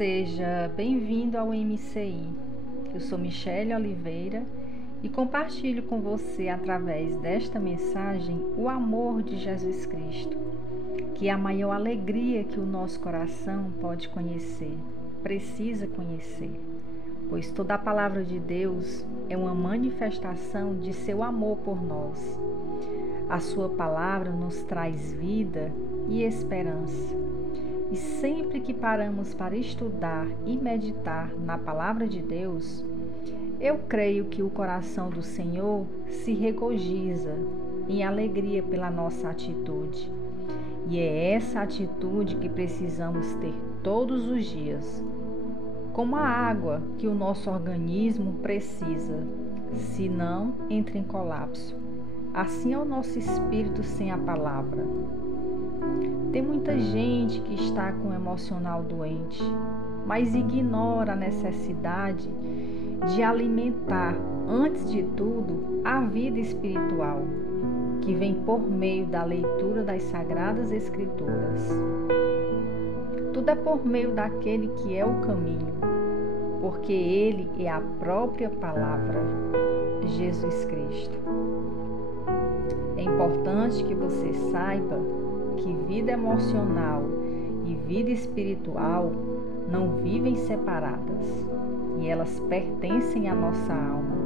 Seja bem-vindo ao MCI. Eu sou Michele Oliveira e compartilho com você, através desta mensagem, o amor de Jesus Cristo, que é a maior alegria que o nosso coração pode conhecer, precisa conhecer, pois toda a palavra de Deus é uma manifestação de seu amor por nós. A sua palavra nos traz vida e esperança. E sempre que paramos para estudar e meditar na palavra de Deus, eu creio que o coração do Senhor se regozija em alegria pela nossa atitude. E é essa atitude que precisamos ter todos os dias, como a água que o nosso organismo precisa, senão entra em colapso. Assim é o nosso espírito sem a palavra. Tem muita gente que está com o emocional doente, mas ignora a necessidade de alimentar, antes de tudo, a vida espiritual, que vem por meio da leitura das Sagradas Escrituras. Tudo é por meio daquele que é o caminho, porque Ele é a própria palavra, Jesus Cristo. É importante que você saiba que vida emocional e vida espiritual não vivem separadas e elas pertencem à nossa alma.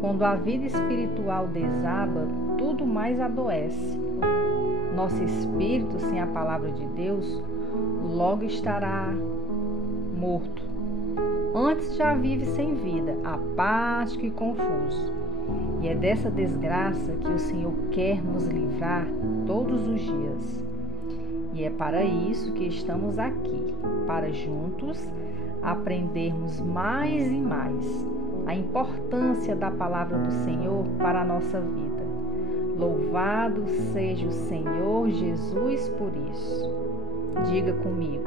Quando a vida espiritual desaba, tudo mais adoece. Nosso espírito, sem a palavra de Deus, logo estará morto. Antes já vive sem vida, apático e confuso. E é dessa desgraça que o Senhor quer nos livrar todos os dias. E é para isso que estamos aqui, para juntos aprendermos mais e mais a importância da palavra do Senhor para a nossa vida. Louvado seja o Senhor Jesus por isso. Diga comigo: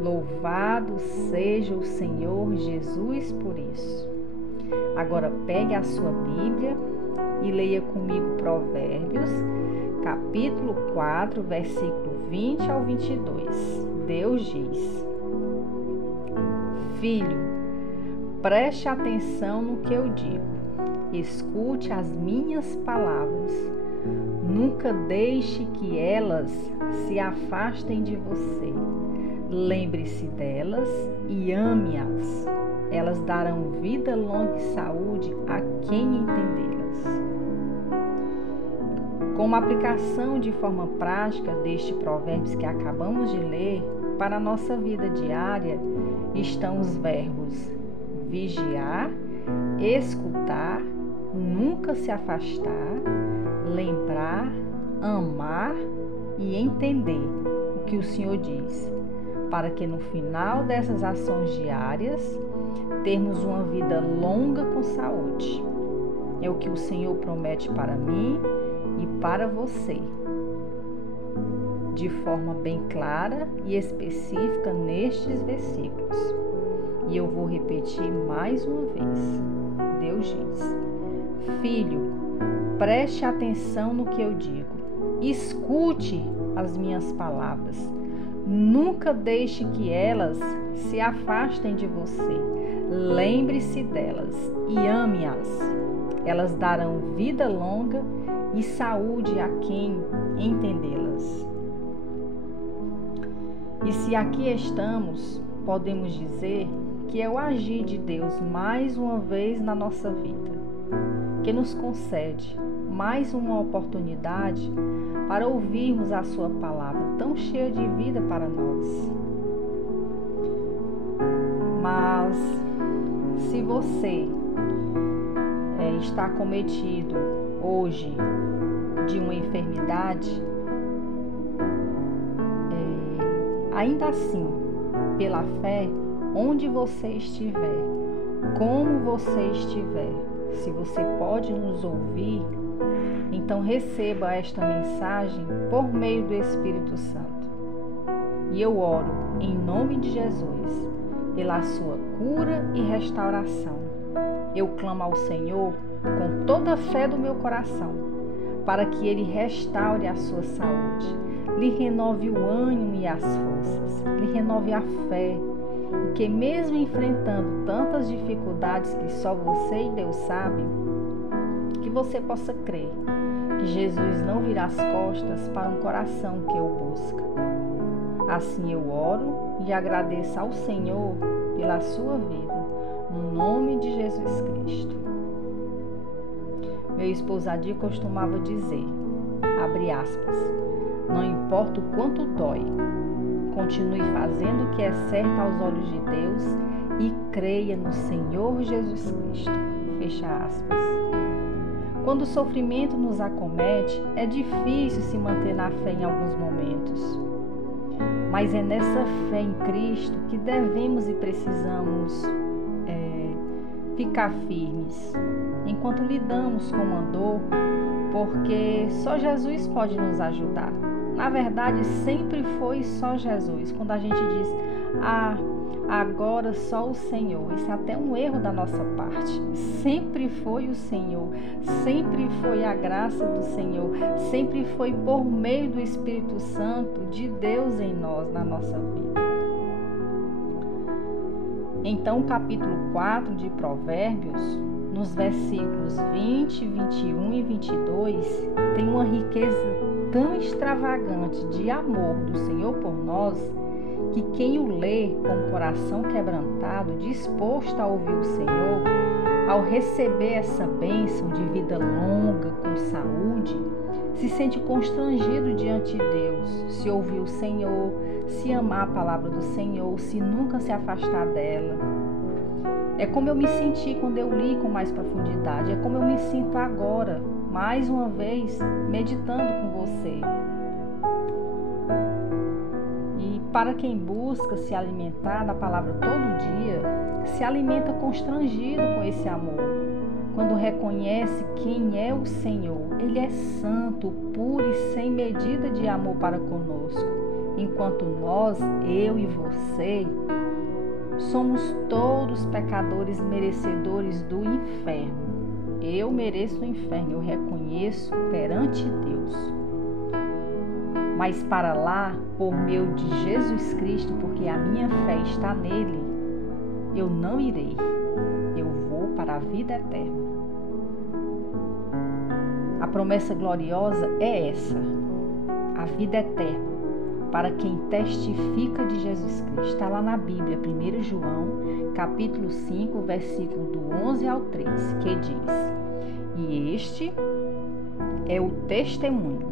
louvado seja o Senhor Jesus por isso. Agora pegue a sua Bíblia e leia comigo Provérbios, capítulo 4, versículo 20 ao 22. Deus diz: Filho, preste atenção no que eu digo, escute as minhas palavras, nunca deixe que elas se afastem de você. Lembre-se delas e ame-as. Elas darão vida longa e saúde a quem entendê-las. Como aplicação de forma prática deste provérbios que acabamos de ler, para a nossa vida diária, estão os verbos vigiar, escutar, nunca se afastar, lembrar, amar e entender o que o Senhor diz, para que no final dessas ações diárias, termos uma vida longa com saúde. É o que o Senhor promete para mim e para você, de forma bem clara e específica nestes versículos. E eu vou repetir mais uma vez. Deus diz: Filho, preste atenção no que eu digo, escute as minhas palavras, nunca deixe que elas se afastem de você. Lembre-se delas e ame-as. Elas darão vida longa e saúde a quem entendê-las. E se aqui estamos, podemos dizer que é o agir de Deus mais uma vez na nossa vida, que nos concede mais uma oportunidade para ouvirmos a sua palavra tão cheia de vida para nós. Mas se você está cometido hoje de uma enfermidade, ainda assim, pela fé, onde você estiver, como você estiver, se você pode nos ouvir, então receba esta mensagem por meio do Espírito Santo. E eu oro em nome de Jesus pela sua cura e restauração. Eu clamo ao Senhor com toda a fé do meu coração, para que Ele restaure a sua saúde, lhe renove o ânimo e as forças, lhe renove a fé e que mesmo enfrentando tantas dificuldades que só você e Deus sabem, que você possa crer que Jesus não virá as costas para um coração que o busca. Assim eu oro e agradeço ao Senhor pela sua vida, no nome de Jesus Cristo. Meu esposo Adir costumava dizer, abre aspas, não importa o quanto dói, continue fazendo o que é certo aos olhos de Deus e creia no Senhor Jesus Cristo. Fecha aspas. Quando o sofrimento nos acomete, é difícil se manter na fé em alguns momentos. Mas é nessa fé em Cristo que devemos e precisamos ficar firmes enquanto lidamos com a dor, porque só Jesus pode nos ajudar. Na verdade, sempre foi só Jesus. Quando a gente diz, agora só o Senhor, isso é até um erro da nossa parte. Sempre foi o Senhor, sempre foi a graça do Senhor, sempre foi por meio do Espírito Santo de Deus em nós, na nossa vida. Então, o capítulo 4 de Provérbios, nos versículos 20, 21 e 22, tem uma riqueza tão extravagante de amor do Senhor por nós, que quem o lê com o coração quebrantado, disposto a ouvir o Senhor, ao receber essa bênção de vida longa, com saúde, se sente constrangido diante de Deus, se ouvir o Senhor, se amar a palavra do Senhor, se nunca se afastar dela. É como eu me senti quando eu li com mais profundidade, é como eu me sinto agora, mais uma vez, meditando com você. E para quem busca se alimentar da palavra todo dia, se alimenta constrangido com esse amor. Quando reconhece quem é o Senhor, Ele é santo, puro e sem medida de amor para conosco, enquanto nós, eu e você, somos todos pecadores merecedores do inferno. Eu mereço o inferno, eu reconheço perante Deus. Mas para lá, por meio de Jesus Cristo, porque a minha fé está nele, eu não irei. Eu vou para a vida eterna. A promessa gloriosa é essa, a vida eterna, para quem testifica de Jesus Cristo. Está lá na Bíblia, 1 João, capítulo 5, versículo do 11 ao 13, que diz: E este é o testemunho.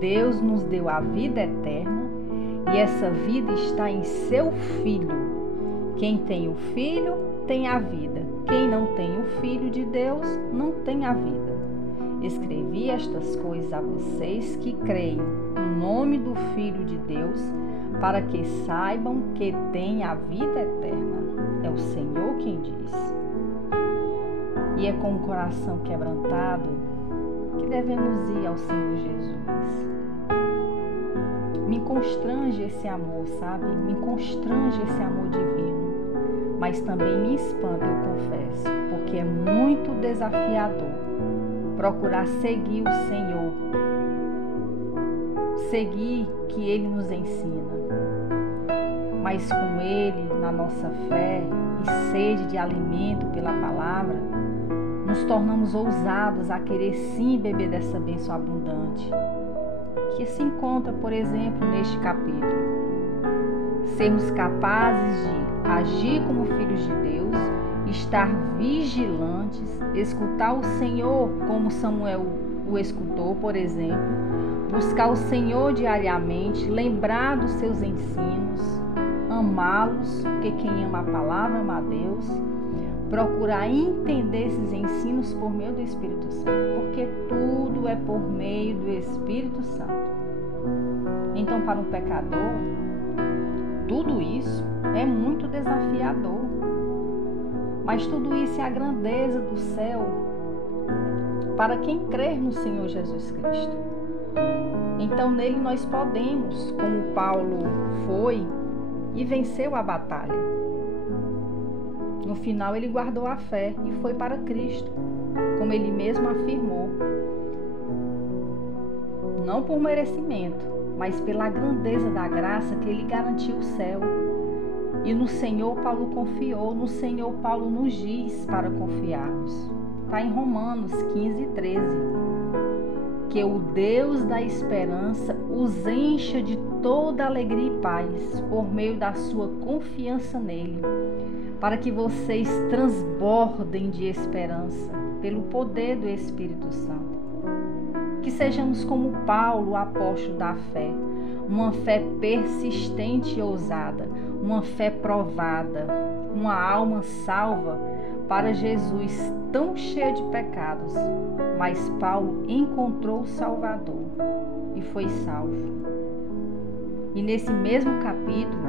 Deus nos deu a vida eterna e essa vida está em seu Filho. Quem tem o Filho tem a vida. Quem não tem o Filho de Deus não tem a vida. Escrevi estas coisas a vocês que creem no nome do Filho de Deus, para que saibam que têm a vida eterna. É o Senhor quem diz. E é com o coração quebrantado que devemos ir ao Senhor Jesus. Me constrange esse amor, sabe? Me constrange esse amor divino. Mas também me espanta, eu confesso, porque é muito desafiador procurar seguir o Senhor, seguir o que Ele nos ensina. Mas com Ele, na nossa fé e sede de alimento pela palavra, nos tornamos ousados a querer sim beber dessa bênção abundante, que se encontra, por exemplo, neste capítulo. Sermos capazes de agir como filhos de Deus, estar vigilantes, escutar o Senhor como Samuel o escutou, por exemplo, buscar o Senhor diariamente, lembrar dos seus ensinos, amá-los, porque quem ama a palavra ama a Deus, procurar entender esses ensinos por meio do Espírito Santo, porque tudo é por meio do Espírito Santo. Então, para um pecador, tudo isso é muito desafiador, mas tudo isso é a grandeza do céu para quem crer no Senhor Jesus Cristo. Então, nele nós podemos, como Paulo foi e venceu a batalha. No final, ele guardou a fé e foi para Cristo, como ele mesmo afirmou. Não por merecimento, mas pela grandeza da graça que ele garantiu o céu. E no Senhor Paulo confiou, no Senhor Paulo nos diz para confiarmos. Está em Romanos 15:13. Que o Deus da esperança os encha de toda alegria e paz por meio da sua confiança nele, para que vocês transbordem de esperança pelo poder do Espírito Santo. Que sejamos como Paulo, o apóstolo da fé, uma fé persistente e ousada, uma fé provada, uma alma salva para Jesus tão cheia de pecados, mas Paulo encontrou o Salvador e foi salvo. E nesse mesmo capítulo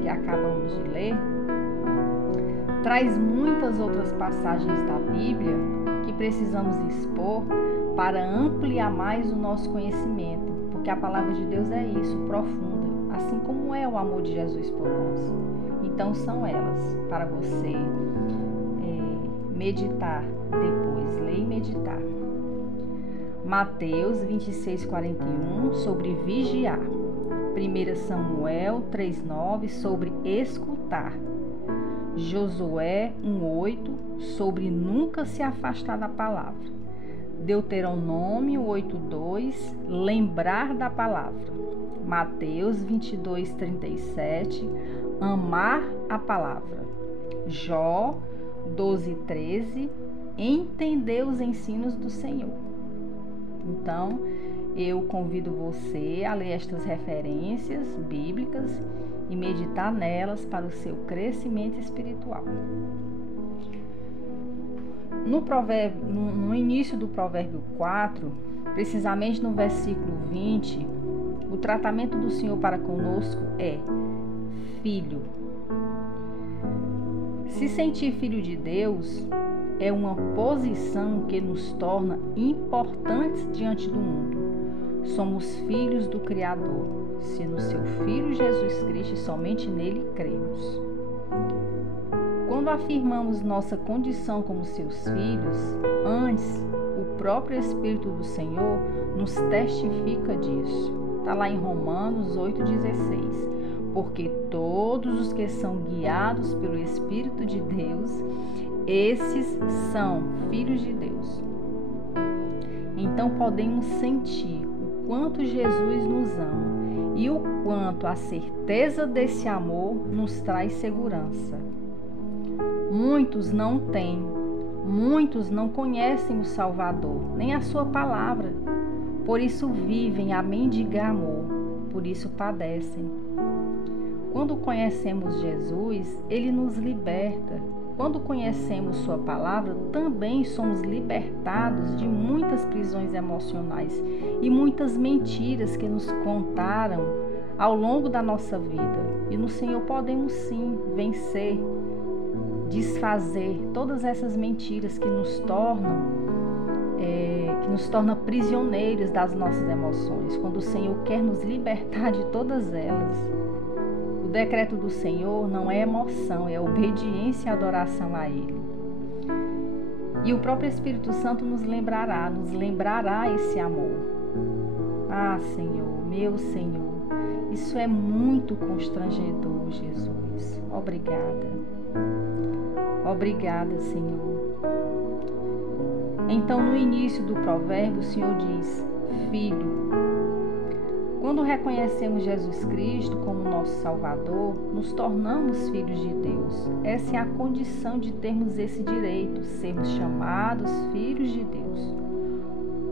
que acabamos de ler, traz muitas outras passagens da Bíblia que precisamos expor para ampliar mais o nosso conhecimento, porque a palavra de Deus é isso, profunda, assim como é o amor de Jesus por nós. Então são elas para você meditar depois, ler e meditar. Mateus 26:41 sobre vigiar. 1 Samuel 3:9 sobre escutar. Josué 1:8 sobre nunca se afastar da palavra. Deuteronômio 8:2 lembrar da palavra. Mateus 22:37 amar a palavra. Jó 12:13 entender os ensinos do Senhor. Então, eu convido você a ler estas referências bíblicas e meditar nelas para o seu crescimento espiritual. No início do provérbio 4, precisamente no versículo 20, o tratamento do Senhor para conosco é filho. Se sentir filho de Deus é uma posição que nos torna importantes diante do mundo. Somos filhos do Criador, se no seu Filho Jesus Cristo e somente nele cremos. Quando afirmamos nossa condição como seus filhos, antes o próprio Espírito do Senhor nos testifica disso. Está lá em Romanos 8,16. Porque todos os que são guiados pelo Espírito de Deus, esses são filhos de Deus. Então podemos sentir o quanto Jesus nos ama e o quanto a certeza desse amor nos traz segurança. Muitos não têm, muitos não conhecem o Salvador, nem a sua palavra. Por isso vivem a mendigar amor, por isso padecem. Quando conhecemos Jesus, Ele nos liberta. Quando conhecemos Sua palavra, também somos libertados de muitas prisões emocionais e muitas mentiras que nos contaram ao longo da nossa vida. E no Senhor podemos sim vencer, desfazer todas essas mentiras que nos tornam prisioneiros das nossas emoções, quando o Senhor quer nos libertar de todas elas. O decreto do Senhor não é emoção, é obediência e adoração a Ele. E o próprio Espírito Santo nos lembrará esse amor. Ah, Senhor, meu Senhor, isso é muito constrangedor, Jesus. Obrigada. Obrigada, Senhor. Então, no início do provérbio, o Senhor diz, filho. Quando reconhecemos Jesus Cristo como nosso Salvador, nos tornamos filhos de Deus. Essa é a condição de termos esse direito, sermos chamados filhos de Deus.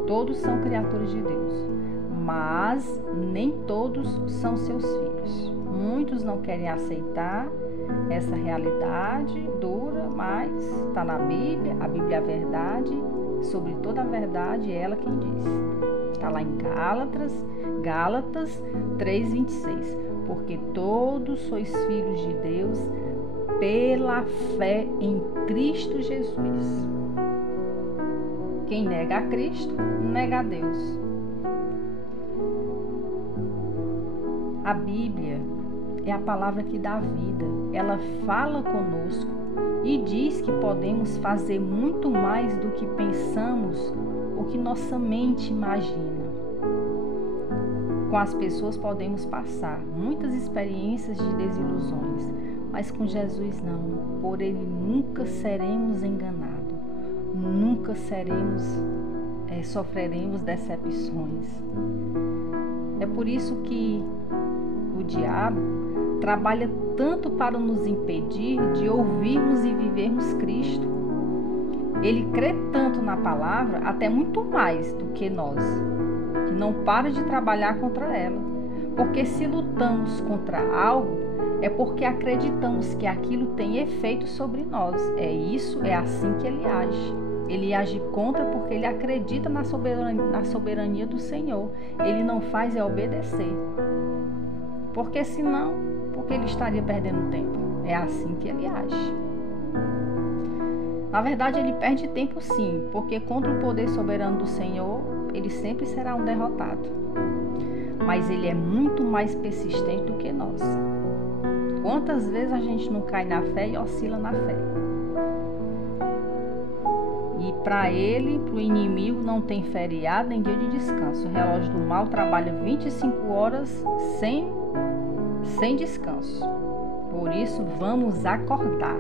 Todos são criaturas de Deus, mas nem todos são seus filhos. Muitos não querem aceitar essa realidade dura, mas está na Bíblia, a Bíblia é a verdade, sobre toda a verdade é ela quem diz. Está lá em Gálatas 3:26. Porque todos sois filhos de Deus pela fé em Cristo Jesus. Quem nega a Cristo, nega a Deus. A Bíblia é a palavra que dá vida. Ela fala conosco e diz que podemos fazer muito mais do que pensamos ou que nossa mente imagina. Com as pessoas podemos passar muitas experiências de desilusões, Mas com Jesus não. Por Ele nunca seremos enganados. Nunca sofreremos decepções. É por isso que o diabo trabalha tanto para nos impedir de ouvirmos e vivermos Cristo. Ele crê tanto na palavra, até muito mais do que nós, que não para de trabalhar contra ela. Porque se lutamos contra algo, é porque acreditamos que aquilo tem efeito sobre nós. É assim que ele age. Ele age contra porque ele acredita na soberania do Senhor. Ele não faz é obedecer. Porque senão, porque ele estaria perdendo tempo. É assim que ele age. Na verdade, ele perde tempo sim, porque contra o poder soberano do Senhor, ele sempre será um derrotado. Mas ele é muito mais persistente do que nós. Quantas vezes a gente não cai na fé e oscila na fé? E para ele, para o inimigo, não tem feriado nem dia de descanso. O relógio do mal trabalha 25 horas sem descanso. Por isso, vamos acordar.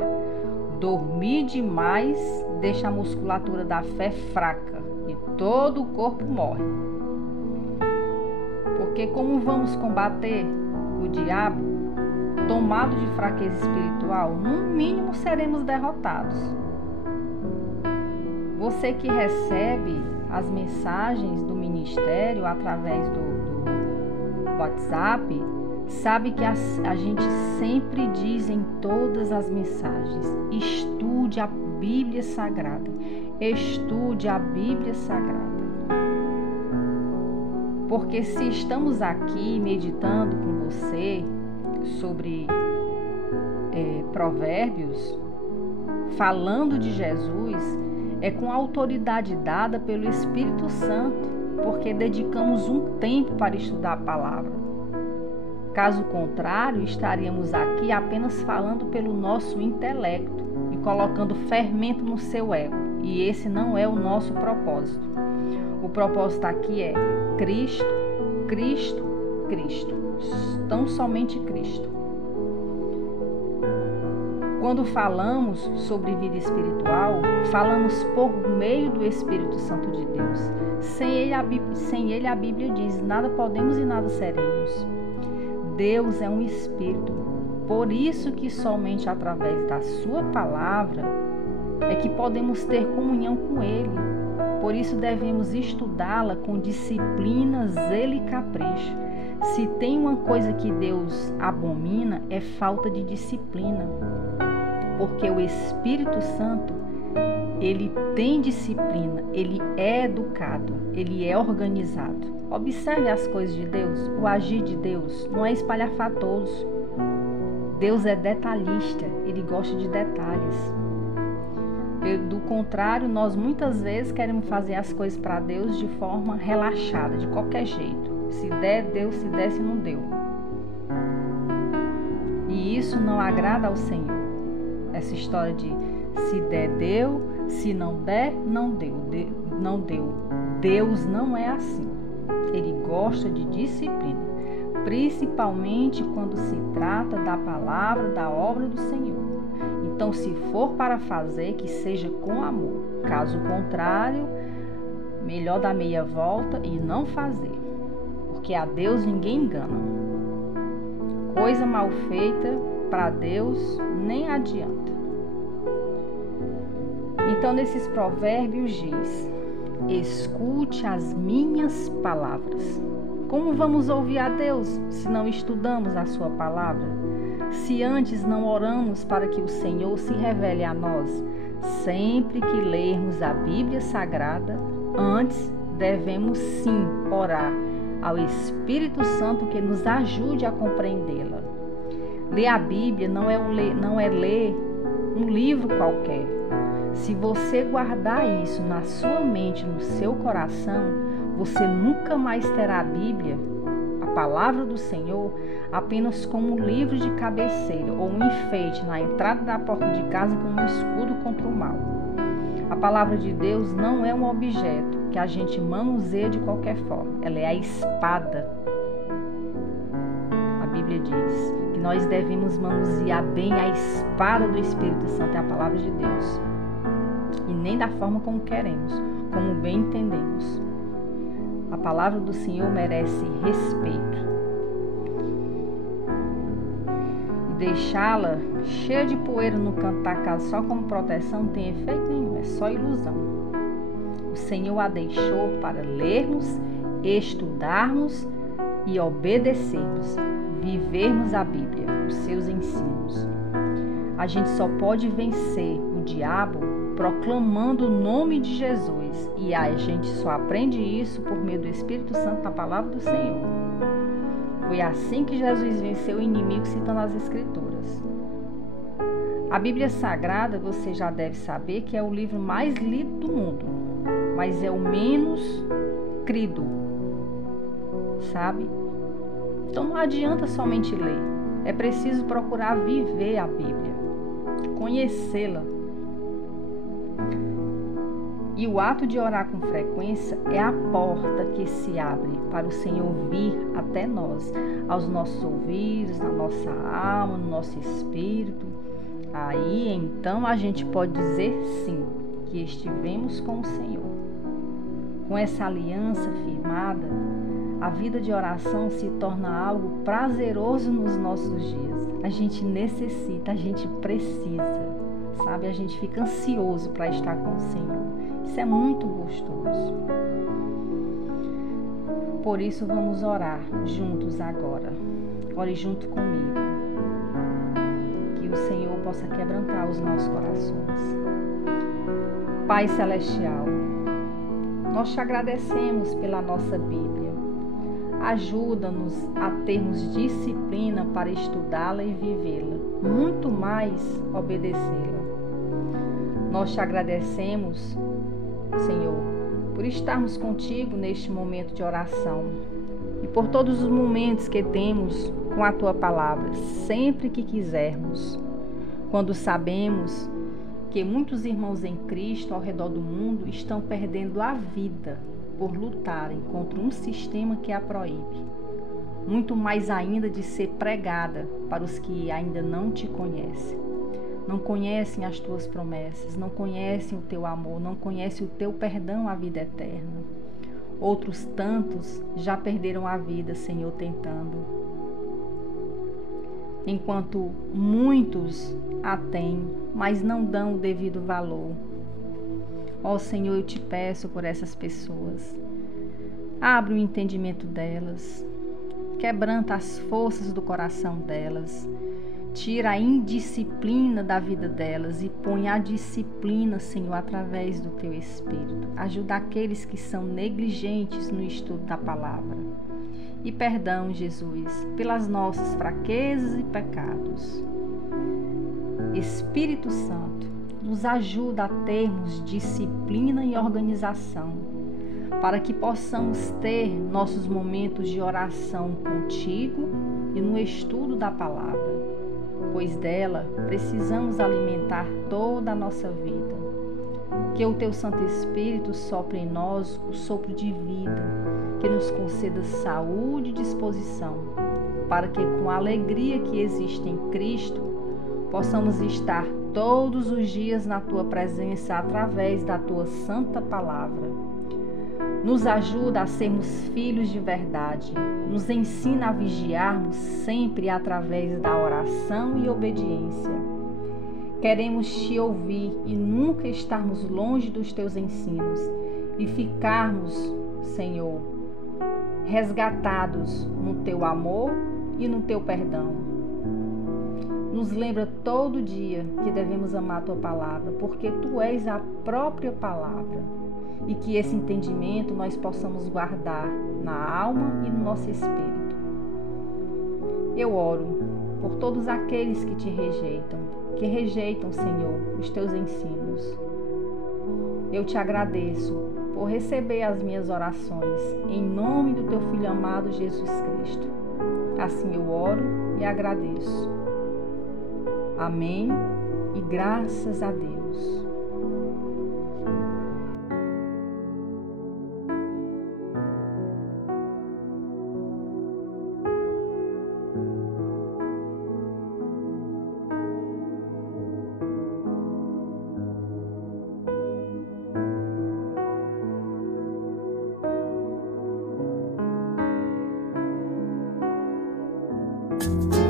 Dormir demais deixa a musculatura da fé fraca e todo o corpo morre. Porque como vamos combater o diabo, tomado de fraqueza espiritual, no mínimo seremos derrotados. Você que recebe as mensagens do ministério através do WhatsApp, sabe que a gente sempre diz em todas as mensagens: estude a Bíblia Sagrada. Estude a Bíblia Sagrada. Porque se estamos aqui meditando com você sobre Provérbios, falando de Jesus, é com a autoridade dada pelo Espírito Santo, porque dedicamos um tempo para estudar a palavra. Caso contrário, estaríamos aqui apenas falando pelo nosso intelecto e colocando fermento no seu ego. E esse não é o nosso propósito. O propósito aqui é Cristo, Cristo, Cristo. Tão somente Cristo. Quando falamos sobre vida espiritual, falamos por meio do Espírito Santo de Deus. Sem ele a Bíblia diz: nada podemos e nada seremos. Deus é um Espírito, por isso que somente através da sua palavra é que podemos ter comunhão com Ele. Por isso devemos estudá-la com disciplina, zelo e capricho. Se tem uma coisa que Deus abomina, é falta de disciplina. Porque o Espírito Santo, ele tem disciplina, ele é educado, ele é organizado. Observe as coisas de Deus, o agir de Deus não é espalhafatoso. Deus é detalhista, ele gosta de detalhes. Do contrário, nós muitas vezes queremos fazer as coisas para Deus de forma relaxada, de qualquer jeito. Se der, deu, se der, se não deu. E isso não agrada ao Senhor. Essa história de se der, deu, se não der, não deu. Não deu. Deus não é assim. Ele gosta de disciplina, principalmente quando se trata da palavra, da obra do Senhor. Então, se for para fazer, que seja com amor. Caso contrário, melhor dar meia volta e não fazer. Porque a Deus ninguém engana. Coisa mal feita para Deus nem adianta. Então, nesses provérbios diz: escute as minhas palavras. Como vamos ouvir a Deus se não estudamos a sua palavra? Se antes não oramos para que o Senhor se revele a nós? Sempre que lermos a Bíblia Sagrada, antes devemos sim orar ao Espírito Santo que nos ajude a compreendê-la. Ler a Bíblia não é ler um livro qualquer. Se você guardar isso na sua mente, no seu coração, você nunca mais terá a Bíblia, a palavra do Senhor, apenas como um livro de cabeceira ou um enfeite na entrada da porta de casa como um escudo contra o mal. A palavra de Deus não é um objeto que a gente manuseia de qualquer forma. Ela é a espada. A Bíblia diz que nós devemos manusear bem a espada do Espírito Santo, é a palavra de Deus. E nem da forma como queremos, como bem entendemos. A palavra do Senhor merece respeito. E deixá-la cheia de poeira no canto da casa só como proteção não tem efeito nenhum, é só ilusão. O Senhor a deixou para lermos, estudarmos e obedecermos, vivermos a Bíblia, os seus ensinos. A gente só pode vencer o diabo proclamando o nome de Jesus, e a gente só aprende isso por meio do Espírito Santo na palavra do Senhor. Foi assim que Jesus venceu o inimigo, citando as Escrituras. A Bíblia Sagrada, você já deve saber que é o livro mais lido do mundo, mas é o menos crido, sabe? Então não adianta somente ler, é preciso procurar viver a Bíblia, conhecê-la. E o ato de orar com frequência é a porta que se abre para o Senhor vir até nós, aos nossos ouvidos, na nossa alma, no nosso espírito. Aí então a gente pode dizer sim, que estivemos com o Senhor. Com essa aliança firmada, a vida de oração se torna algo prazeroso nos nossos dias. A gente necessita, a gente precisa, sabe? A gente fica ansioso para estar com o Senhor. Isso é muito gostoso. Por isso vamos orar juntos agora. Ore junto comigo. Que o Senhor possa quebrantar os nossos corações. Pai Celestial, nós te agradecemos pela nossa Bíblia. Ajuda-nos a termos disciplina para estudá-la e vivê-la, muito mais obedecê-la. Nós te agradecemos, Senhor, por estarmos contigo neste momento de oração e por todos os momentos que temos com a tua palavra, sempre que quisermos, quando sabemos que muitos irmãos em Cristo ao redor do mundo estão perdendo a vida por lutarem contra um sistema que a proíbe, muito mais ainda de ser pregada para os que ainda não te conhecem. Não conhecem as tuas promessas, não conhecem o teu amor, não conhecem o teu perdão à vida eterna. Outros tantos já perderam a vida, Senhor, tentando. Enquanto muitos a têm, mas não dão o devido valor. Ó Senhor, eu te peço por essas pessoas. Abre o entendimento delas, quebranta as forças do coração delas. Tira a indisciplina da vida delas e põe a disciplina, Senhor, através do Teu Espírito. Ajuda aqueles que são negligentes no estudo da palavra. E perdão, Jesus, pelas nossas fraquezas e pecados. Espírito Santo, nos ajuda a termos disciplina e organização, para que possamos ter nossos momentos de oração contigo e no estudo da palavra. Pois dela precisamos alimentar toda a nossa vida. Que o Teu Santo Espírito sopre em nós o sopro de vida, que nos conceda saúde e disposição, para que com a alegria que existe em Cristo, possamos estar todos os dias na Tua presença através da Tua santa palavra. Nos ajuda a sermos filhos de verdade. Nos ensina a vigiarmos sempre através da oração e obediência. Queremos Te ouvir e nunca estarmos longe dos Teus ensinos e ficarmos, Senhor, resgatados no Teu amor e no Teu perdão. Nos lembra todo dia que devemos amar a Tua palavra, porque Tu és a própria palavra. E que esse entendimento nós possamos guardar na alma e no nosso espírito. Eu oro por todos aqueles que Te rejeitam, que rejeitam, Senhor, os Teus ensinos. Eu Te agradeço por receber as minhas orações, em nome do Teu Filho amado Jesus Cristo. Assim eu oro e agradeço. Amém e graças a Deus. Música